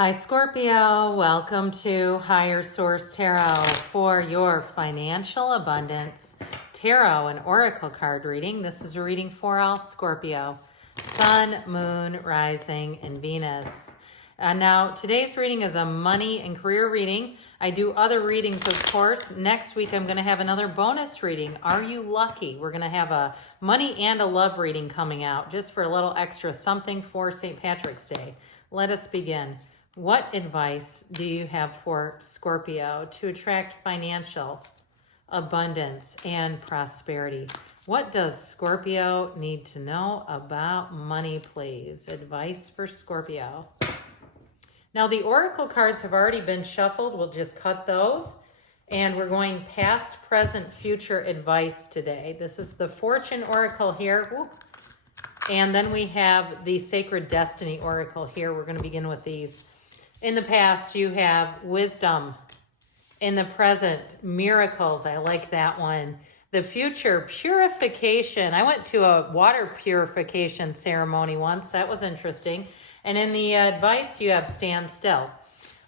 Hi, Scorpio. Welcome to Higher Source Tarot for your financial abundance tarot and oracle card reading. This is a reading for all Scorpio, Sun, Moon, Rising, and Venus. Now, today's reading is a money and career reading. I do other readings, of course. Next week, I'm going to have another bonus reading. Are you lucky? We're going to have a money and a love reading coming out just for a little extra something for St. Patrick's Day. Let us begin. What advice do you have for Scorpio to attract financial abundance and prosperity? What does Scorpio need to know about money, please? Advice for Scorpio. Now, the oracle cards have already been shuffled. We'll just cut those. And we're going past, present, future advice today. This is the Fortune Oracle here. Whoop. And then we have the Sacred Destiny Oracle here. We're going to begin with these. In the past, you have wisdom. In the present, miracles. I like that one. The future, purification. I went to a water purification ceremony once. That was interesting. And in the advice, you have stand still.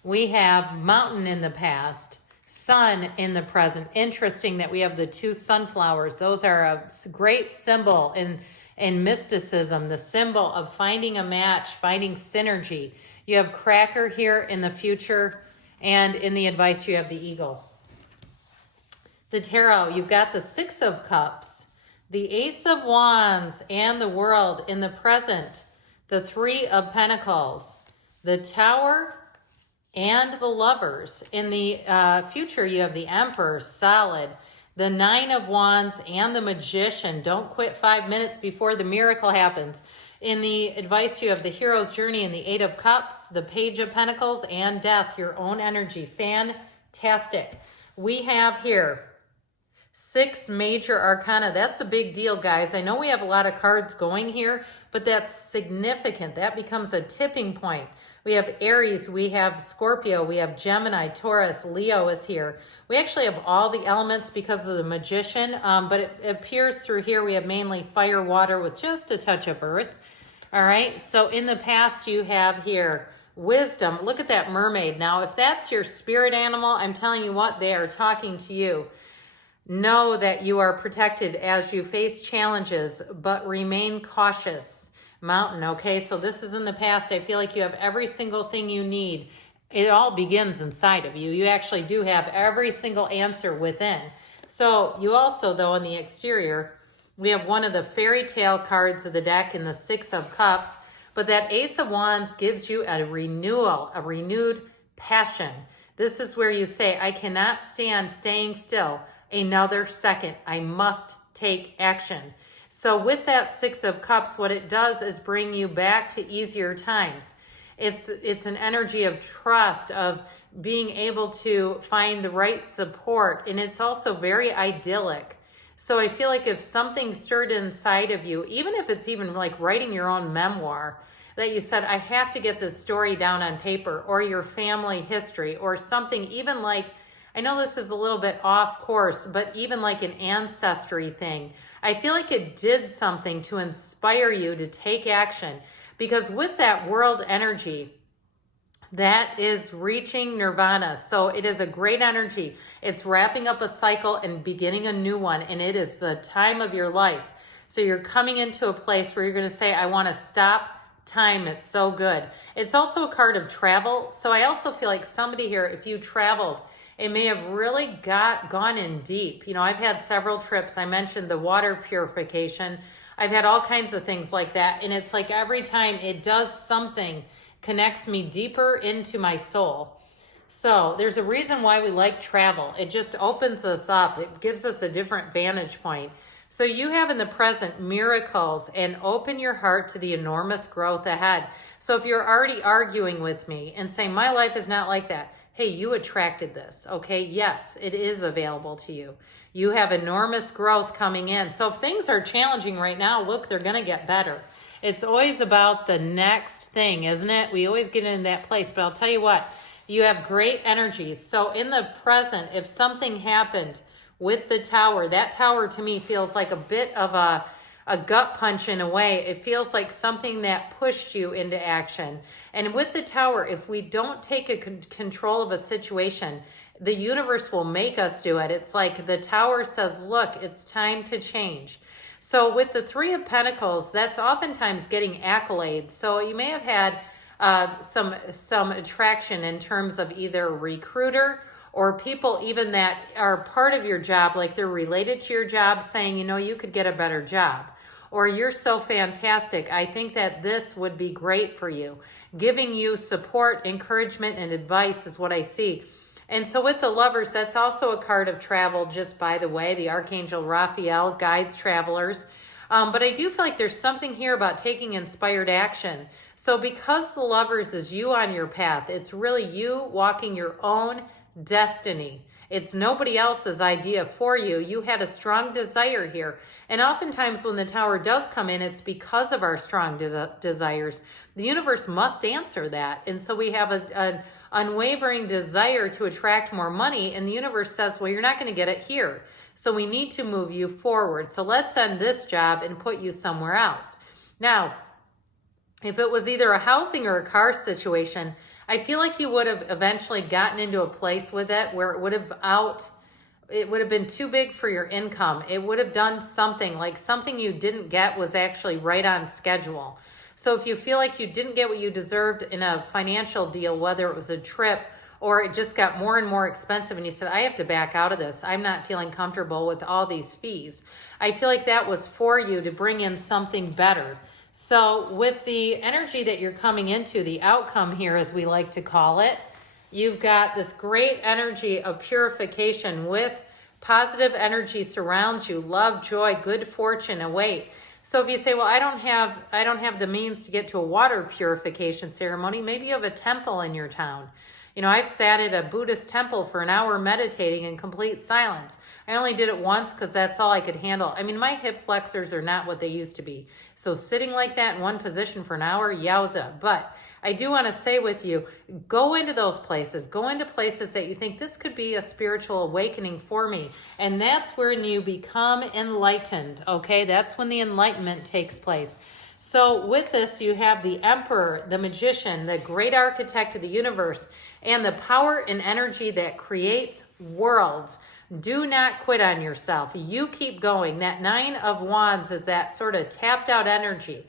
We have mountain in the past, sun in the present. Interesting that we have the two sunflowers. Those are a great symbol in mysticism, the symbol of finding a match, finding synergy. You have cracker here in the future, and in the advice you have the eagle. The tarot, you've got the Six of Cups, the Ace of Wands, and the World in the present, the Three of Pentacles, the Tower, and the Lovers. In the future, you have the Emperor, solid, the Nine of Wands, and the Magician. Don't quit 5 minutes before the miracle happens. In the advice, you have the Hero's Journey and the Eight of Cups, the Page of Pentacles, and Death, your own energy. Fantastic. We have here 6 major arcana. That's a big deal, guys. I know we have a lot of cards going here, but that's significant. That becomes a tipping point. We have Aries, we have Scorpio, we have Gemini, Taurus, Leo is here. We actually have all the elements because of the Magician, but it appears through here we have mainly fire, water with just a touch of earth. All right, so in the past you have here wisdom. Look at that mermaid. Now, if that's your spirit animal, I'm telling you what, they are talking to you. Know that you are protected as you face challenges, but remain cautious. Mountain, okay? So this is in the past. I feel like you have every single thing you need. It all begins inside of you. You actually do have every single answer within. So you also, though, in the exterior, we have one of the fairy tale cards of the deck in the Six of Cups, but that Ace of Wands gives you a renewal, a renewed passion. This is where you say, I cannot stand staying still another second. I must take action. So with that Six of Cups, what it does is bring you back to easier times. It's an energy of trust, of being able to find the right support, and it's also very idyllic. So I feel like if something stirred inside of you, even if it's even like writing your own memoir, that you said, I have to get this story down on paper, or your family history, or something even like, I know this is a little bit off course, but even like an ancestry thing, I feel like it did something to inspire you to take action. Because with that world energy, that is reaching nirvana. So it is a great energy. It's wrapping up a cycle and beginning a new one. And it is the time of your life. So you're coming into a place where you're going to say, I want to stop time. It's so good. It's also a card of travel. So I also feel like somebody here, if you traveled, it may have really gone in deep. You know, I've had several trips. I mentioned the water purification. I've had all kinds of things like that. And it's like every time it does something, connects me deeper into my soul. So there's a reason why we like travel. It just opens us up. It gives us a different vantage point. So you have in the present miracles, and open your heart to the enormous growth ahead. So if you're already arguing with me and saying, my life is not like that, hey, you attracted this, okay? Yes, it is available to you. You have enormous growth coming in. So if things are challenging right now, look, they're going to get better. It's always about the next thing, isn't it? We always get in that place. But I'll tell you what, you have great energies. So in the present, if something happened with the tower, that tower to me feels like a bit of a gut punch in a way. It feels like something that pushed you into action. And with the Tower, if we don't take control of a situation, the universe will make us do it. It's like the Tower says, look, it's time to change. So with the Three of Pentacles, that's oftentimes getting accolades. So you may have had some attraction in terms of either a recruiter or people even that are part of your job, like they're related to your job, saying, you know, you could get a better job. Or you're so fantastic, I think that this would be great for you. Giving you support, encouragement, and advice is what I see. And so with the Lovers, that's also a card of travel, just by the way. The Archangel Raphael guides travelers. But I do feel like there's something here about taking inspired action. So because the Lovers is you on your path, it's really you walking your own destiny. It's nobody else's idea for you. You had a strong desire here. And oftentimes when the Tower does come in, it's because of our strong desires. The universe must answer that. And so we have an unwavering desire to attract more money. And the universe says, well, you're not going to get it here. So we need to move you forward. So let's end this job and put you somewhere else. Now, if it was either a housing or a car situation, I feel like you would have eventually gotten into a place with it where it would have been too big for your income. It would have done something, like something you didn't get was actually right on schedule. So if you feel like you didn't get what you deserved in a financial deal, whether it was a trip or it just got more and more expensive and you said, I have to back out of this, I'm not feeling comfortable with all these fees, I feel like that was for you to bring in something better. So with the energy that you're coming into, the outcome here, as we like to call it, you've got this great energy of purification with positive energy surrounds you, love, joy, good fortune await. So if you say, well, I don't have the means to get to a water purification ceremony, maybe you have a temple in your town. You know, I've sat at a Buddhist temple for an hour meditating in complete silence. I only did it once because that's all I could handle. I mean, my hip flexors are not what they used to be. So sitting like that in one position for an hour, yowza. But I do want to say with you, go into those places. Go into places that you think this could be a spiritual awakening for me. And that's when you become enlightened, okay? That's when the enlightenment takes place. So with this, you have the Emperor, the Magician, the great architect of the universe, and the power and energy that creates worlds. Do not quit on yourself. You keep going. That Nine of Wands is that sort of tapped out energy.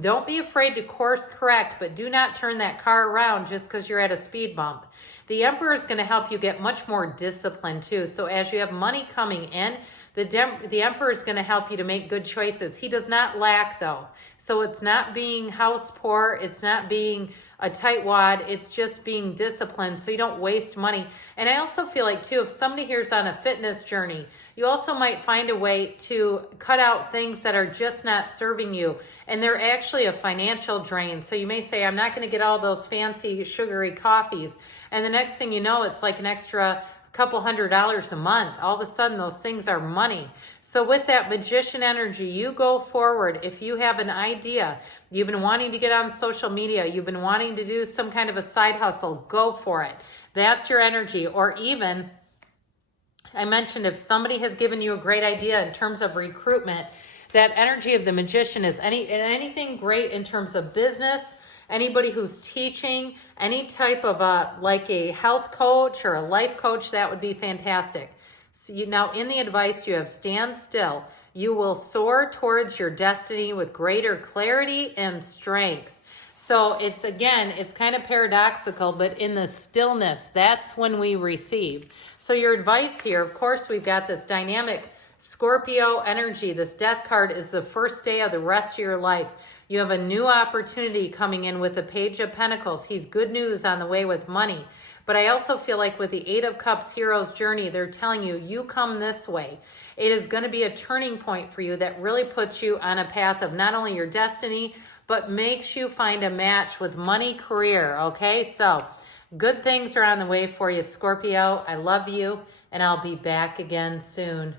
Don't be afraid to course correct, but do not turn that car around just because you're at a speed bump. The Emperor is going to help you get much more discipline too. So as you have money coming in, the Emperor is going to help you to make good choices. He does not lack though. So it's not being house poor. It's not being a tightwad. It's just being disciplined so you don't waste money. And I also feel like too, if somebody here's on a fitness journey, you also might find a way to cut out things that are just not serving you. And they're actually a financial drain. So you may say, I'm not going to get all those fancy sugary coffees. And the next thing you know, it's like an extra couple $100 a month. All of a sudden, those things are money. So with that Magician energy, you go forward. If you have an idea, you've been wanting to get on social media, you've been wanting to do some kind of a side hustle, go for it. That's your energy. Or even, I mentioned if somebody has given you a great idea in terms of recruitment, that energy of the Magician is anything great in terms of business. Anybody who's teaching, any type of like a health coach or a life coach, that would be fantastic. So now in the advice you have, stand still. You will soar towards your destiny with greater clarity and strength. So it's kind of paradoxical, but in the stillness, that's when we receive. So your advice here, of course, we've got this dynamic Scorpio energy. This death card is the first day of the rest of your life. You have a new opportunity coming in with the Page of Pentacles. He's good news on the way with money. But I also feel like with the Eight of Cups hero's journey, they're telling you, you come this way. It is going to be a turning point for you that really puts you on a path of not only your destiny, but makes you find a match with money, career, okay? So good things are on the way for you, Scorpio. I love you, and I'll be back again soon.